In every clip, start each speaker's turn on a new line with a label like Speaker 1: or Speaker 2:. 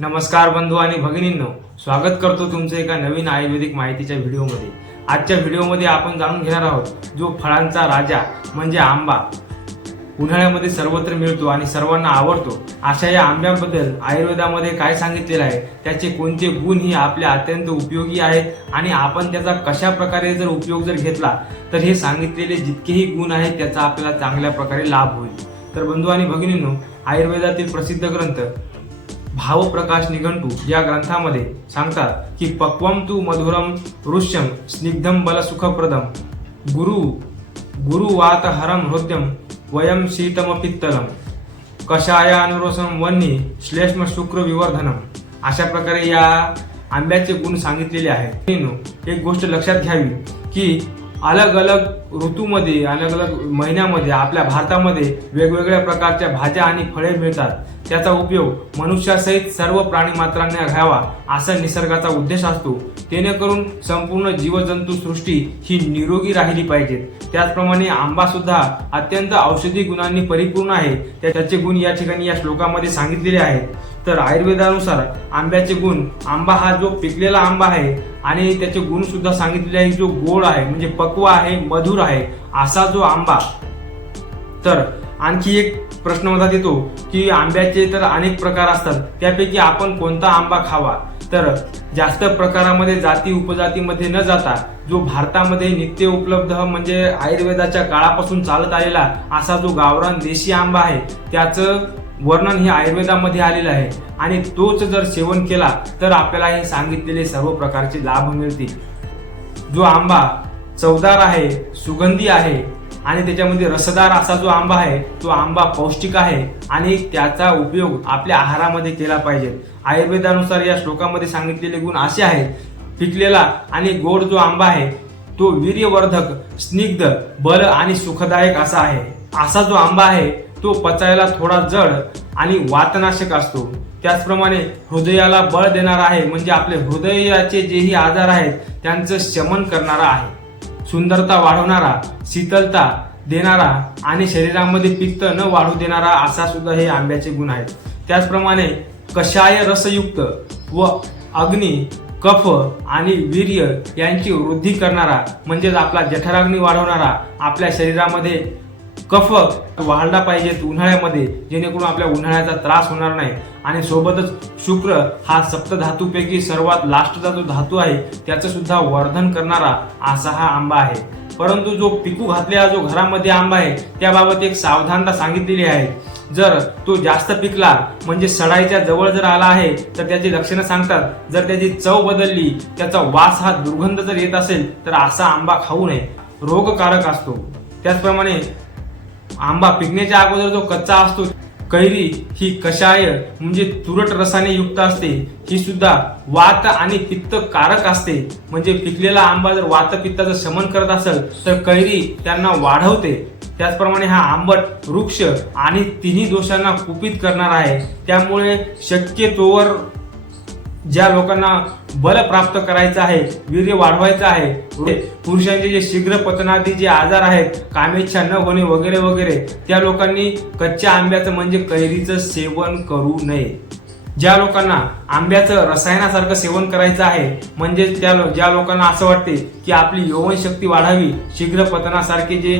Speaker 1: नमस्कार बंधू आणि भगिनींनो स्वागत करतो तुमचं एका नवीन आयुर्वेदिक माहितीच्या व्हिडिओमध्ये. आजच्या व्हिडिओमध्ये आपण जाणून घेणार आहोत जो फळांचा राजा म्हणजे आंबा उन्हाळ्यामध्ये सर्वत्र मिळतो आणि सर्वांना आवडतो. अशा या आंब्याबद्दल आयुर्वेदामध्ये काय सांगितलेलं आहे त्याचे कोणते गुण ही आपल्या अत्यंत उपयोगी आहेत आणि आपण त्याचा कशा प्रकारे जर उपयोग जर घेतला तर हे सांगितलेले जितकेही गुण आहेत त्याचा आपल्याला चांगल्या प्रकारे लाभ होईल. तर बंधू आणि भगिनींनो आयुर्वेदातील प्रसिद्ध ग्रंथ भावप्रकाश निघंटू या ग्रंथामध्ये सांगतात की पक्वम तू मधुरम ऋष्यम स्निग्धम बलसुखप्रदम गुरु गुरुवात हरम हृद्यम वयम शीतम पित्तलम अनुरोसम वन्नी श्लेष्म शुक्र विवर्धनम. अशा प्रकारे या आंब्याचे गुण सांगितलेले आहेत. एक गोष्ट लक्षात घ्यावी की अलग अलग ऋतूमध्ये अलग अलग महिन्यामध्ये आपल्या भारतामध्ये वेगवेगळ्या प्रकारच्या भाज्या आणि फळे मिळतात. त्याचा उपयोग मनुष्यासहित सर्व प्राणीमात्रांना घ्यावा असा निसर्गाचा उद्देश असतो. जेणेकरून संपूर्ण जीवजंतू सृष्टी ही निरोगी राहिली पाहिजे त्याचप्रमाणे आंबा सुद्धा अत्यंत औषधी गुणांनी परिपूर्ण आहे. त्याचे गुण या ठिकाणी या श्लोकामध्ये सांगितलेले आहेत. तर आयुर्वेदानुसार आंब्याचे गुण आंबा हा जो पिकलेला आंबा आहे आणि त्याचे गुणसुद्धा सांगितलेले आहे जो गोड आहे म्हणजे पक्व आहे मधुर आहे असा जो आंबा. तर आणखी एक प्रश्न मधात येतो की आंब्याचे तर अनेक प्रकार असतात. त्यापैकी आपण कोणता आंबा खावा? तर जास्त प्रकारामध्ये जाती उपजातीमध्ये न जाता जो भारतामध्ये नित्य उपलब्ध म्हणजे आयुर्वेदाच्या काळापासून चालत आलेला असा जो गावरान देशी आंबा आहे त्याचं वर्णन हे आयुर्वेदामध्ये आलेलं आहे. आणि तोच जर सेवन केला तर आपल्याला हे सांगितलेले सर्व प्रकारचे लाभ मिळतील. जो आंबा चवदार आहे सुगंधी आहे आणि त्याच्यामध्ये रसदार असा जो आंबा आहे तो आंबा पौष्टिक आहे आणि त्याचा उपयोग आपल्या आहारामध्ये केला पाहिजे. आयुर्वेदानुसार या श्लोकामध्ये सांगितलेले गुण असे आहेत. पिकलेला आणि गोड जो आंबा आहे तो वीर्यवर्धक स्निग्ध बल आणि सुखदायक असा आहे. असा जो आंबा आहे तो पचायला थोडा जड आणि वातनाशक असतो. त्याचप्रमाणे हृदयाला बळ देणारा आहे म्हणजे आपले हृदयाचे जेही आजार आहेत त्यांचं शमन करणारा आहे. सुंदरता वाढवणारा शीतलता देणारा आणि शरीरामध्ये पित्त न वाढू देणारा असा सुद्धा हे आंब्याचे गुण आहेत. त्याचप्रमाणे कषाय रसयुक्त व अग्नी कफ आणि वीर्य यांची वृद्धी करणारा म्हणजेच आपला जठराग्नी वाढवणारा आपल्या शरीरामध्ये कफ वाढला पाहिजेत उन्हाळ्यामध्ये जेणेकरून आपल्या उन्हाळ्याचा त्रास होणार नाही. आणि सोबतच शुक्र हा सप्तधातूपैकी सर्वात लास्टचा जो धातू आहे. त्याचं सुद्धा वर्धन करणारा असा हा आंबा आहे. परंतु जो पिकू घातलेला जो घरामध्ये आंबा आहे त्याबाबत एक सावधानता सांगितलेली आहे. जर तो जास्त पिकला म्हणजे सडाईच्या जवळ जर आला आहे तर त्याची लक्षणं सांगतात. जर त्याची चव बदलली त्याचा वास हा दुर्गंध जर येत असेल तर असा आंबा खाऊ नये. रोगकारक असतो. त्याचप्रमाणे आंबा पिकण्याच्या अगोदर जो कच्चा असतो कैरी ही कषाय म्हणजे तुरट रसाने युक्त असते. ही सुद्धा वात आणि पित्त कारक असते. म्हणजे पिकलेला आंबा जर वात पित्ताचं शमन करत असेल तर कैरी त्यांना वाढवते. त्याचप्रमाणे हा आंबट वृक्ष आणि तिन्ही दोषांना कुपित करणार आहे. त्यामुळे शक्यतोवर ज्या लोकांना बल प्राप्त करायचं आहे वीर्य वाढवायचं आहे पुरुषांचे जे शीघ्र पतनादी जे आजार आहेत कामेच्छा न होणे वगैरे वगैरे त्या लोकांनी कच्च्या आंब्याचं म्हणजे कैरीचं सेवन करू नये. ज्या लोकांना आंब्याचं रसायनासारखं सेवन करायचं आहे म्हणजे त्या लो- ज्या लोकांना असं वाटते की आपली यौवन शक्ती वाढावी शीघ्र पतनासारखे जे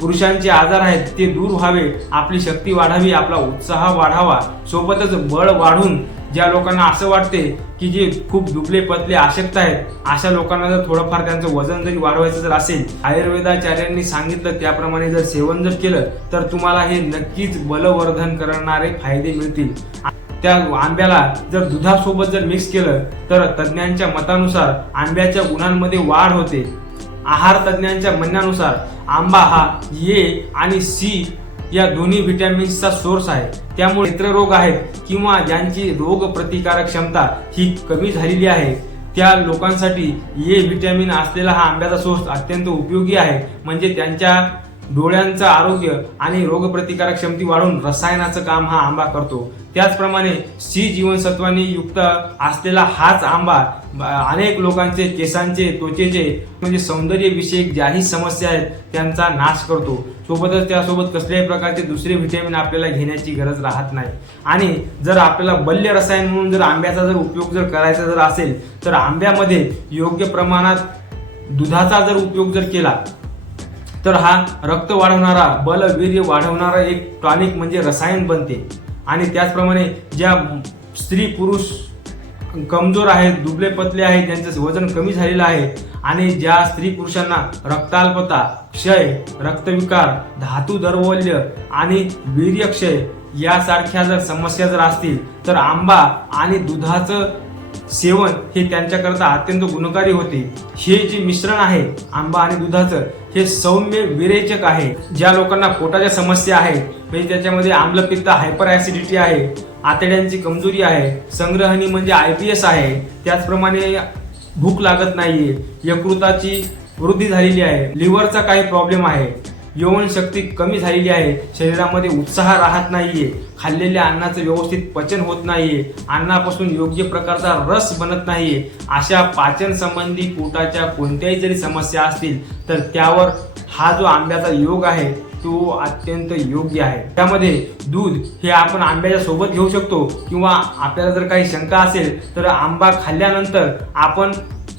Speaker 1: पुरुषांचे आजार आहेत ते दूर व्हावे आपली शक्ती वाढावी आपला उत्साह वाढावा सोबतच बळ वाढून ज्या लोकांना असं वाटते की जे खूप दुबले पतले आशक्त आहेत अशा लोकांना जर थोडंफार त्यांचं वजन जरी वाढवायचं जर असेल आयुर्वेदाचार्यांनी सांगितलं त्याप्रमाणे जर सेवन जर केलं तर तुम्हाला हे नक्कीच बलवर्धन करणारे फायदे मिळतील. त्या आंब्याला जर दुधासोबत जर मिक्स केलं तर तज्ज्ञांच्या मतानुसार आंब्याच्या गुणांमध्ये वाढ होते. आहार तज्ज्ञांच्या म्हणण्यानुसार आंबा हा ए आणि सी या दोन्ही व्हिटॅमिन्सचा सोर्स आहे. त्यामुळे नेत्ररोग आहेत किंवा ज्यांची रोग प्रतिकारक क्षमता ही कमी झालेली आहे त्या लोकांसाठी ए व्हिटॅमिन असलेला हा आंब्याचा सोर्स अत्यंत उपयोगी आहे. म्हणजे त्यांच्या डोळ्यांचं आरोग्य आणि रोगप्रतिकारक क्षमती वाढवून रसायनाचं काम हा आंबा करतो. त्याचप्रमाणे सी जीवनसत्वांनी युक्त असलेला हाच आंबा अनेक लोकांचे केसांचे त्वचेचे म्हणजे सौंदर्य विषयक ज्याही समस्या आहेत त्यांचा नाश करतो. सोबतच त्यासोबत कसल्याही प्रकारचे दुसरे व्हिटॅमिन आपल्याला घेण्याची गरज राहत नाही. आणि जर आपल्याला बल्य रसायन म्हणून जर आंब्याचा जर उपयोग जर करायचा जर असेल तर आंब्यामध्ये योग्य प्रमाणात दुधाचा जर उपयोग जर केला तर हा रक्त वाढवणारा बलवीर्य वाढवणारा एक टॉनिक म्हणजे रसायन बनते. आणि त्याचप्रमाणे ज्या स्त्री पुरुष कमजोर आहेत दुबले पतले आहेत ज्यांचं वजन कमी झालेलं आहे आणि ज्या स्त्री पुरुषांना रक्ताल्पता क्षय रक्तविकार धातू दर्वल्य आणि वीर्यक्षय यासारख्या जर समस्या जर असतील तर आंबा आणि दुधाचं सेवन हे त्यांच्याकरता अत्यंत गुणकारी होते. हे जे मिश्रण आहे आंबा आणि दुधाचं हे सौम्य विरेचक आहे. ज्या लोकांना पोटाच्या समस्या आहेत म्हणजे त्याच्यामध्ये आम्लपित्त हायपर ऍसिडिटी आहे आतड्यांची कमजोरी आहे संग्रहणी म्हणजे आय पी एस आहे त्याचप्रमाणे भूक लागत नाहीये यकृताची वृद्धी झालेली आहे लिव्हरचा काही प्रॉब्लेम आहे यौन शक्ती कमी झालेली आहे. शरीरामध्ये उत्साह राहत नाहीये. खाल्लेल्या अन्नाचं व्यवस्थित पचन होत नाहीये. अन्नापासून योग्य प्रकारचा रस बनत नाहीये. अशा पाचन संबंधी पोटाच्या कोणत्याही जरी समस्या असतील तर त्यावर हा जो आंब्याचा योग आहे तो अत्यंत योग्य आहे. त्यामध्ये दूध हे आपण आंब्याच्या सोबत घेऊ शकतो किंवा आपल्याला जर काही शंका असेल तर आंबा खाल्ल्यानंतर आपण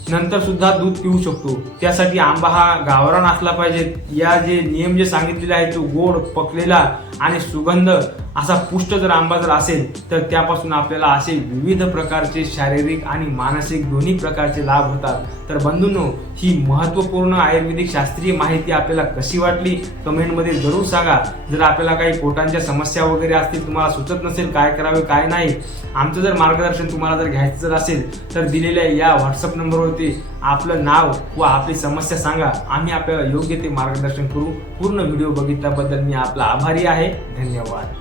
Speaker 1: नंतर सुद्धा दूध पिऊ शकतो. त्यासाठी आंबा हा गावरान असला पाहिजे. या जे नियम जे सांगितलेले आहेत तो गोड पकलेला आणि सुगंध असा पुष्ट जर आंबा जर असेल तर त्यापासून आपल्याला असे विविध प्रकारचे शारीरिक आणि मानसिक दोन्ही प्रकारचे लाभ होतात. तर बंधूंनो ही महत्त्वपूर्ण आयुर्वेदिक शास्त्रीय माहिती आपल्याला कशी वाटली कमेंटमध्ये जरूर सांगा. जर आपल्याला काही पोटांच्या समस्या वगैरे असतील तुम्हाला सुचत नसेल काय करावे काय नाही आमचं जर मार्गदर्शन तुम्हाला जर घ्यायचं जर असेल तर दिलेल्या या व्हॉट्सअप नंबरवरती आपलं नाव व आपली समस्या सांगा. आम्ही आपल्याला योग्य ते मार्गदर्शन करू. पूर्ण व्हिडिओ बघितल्याबद्दल मी आपला आभारी आहे. धन्यवाद.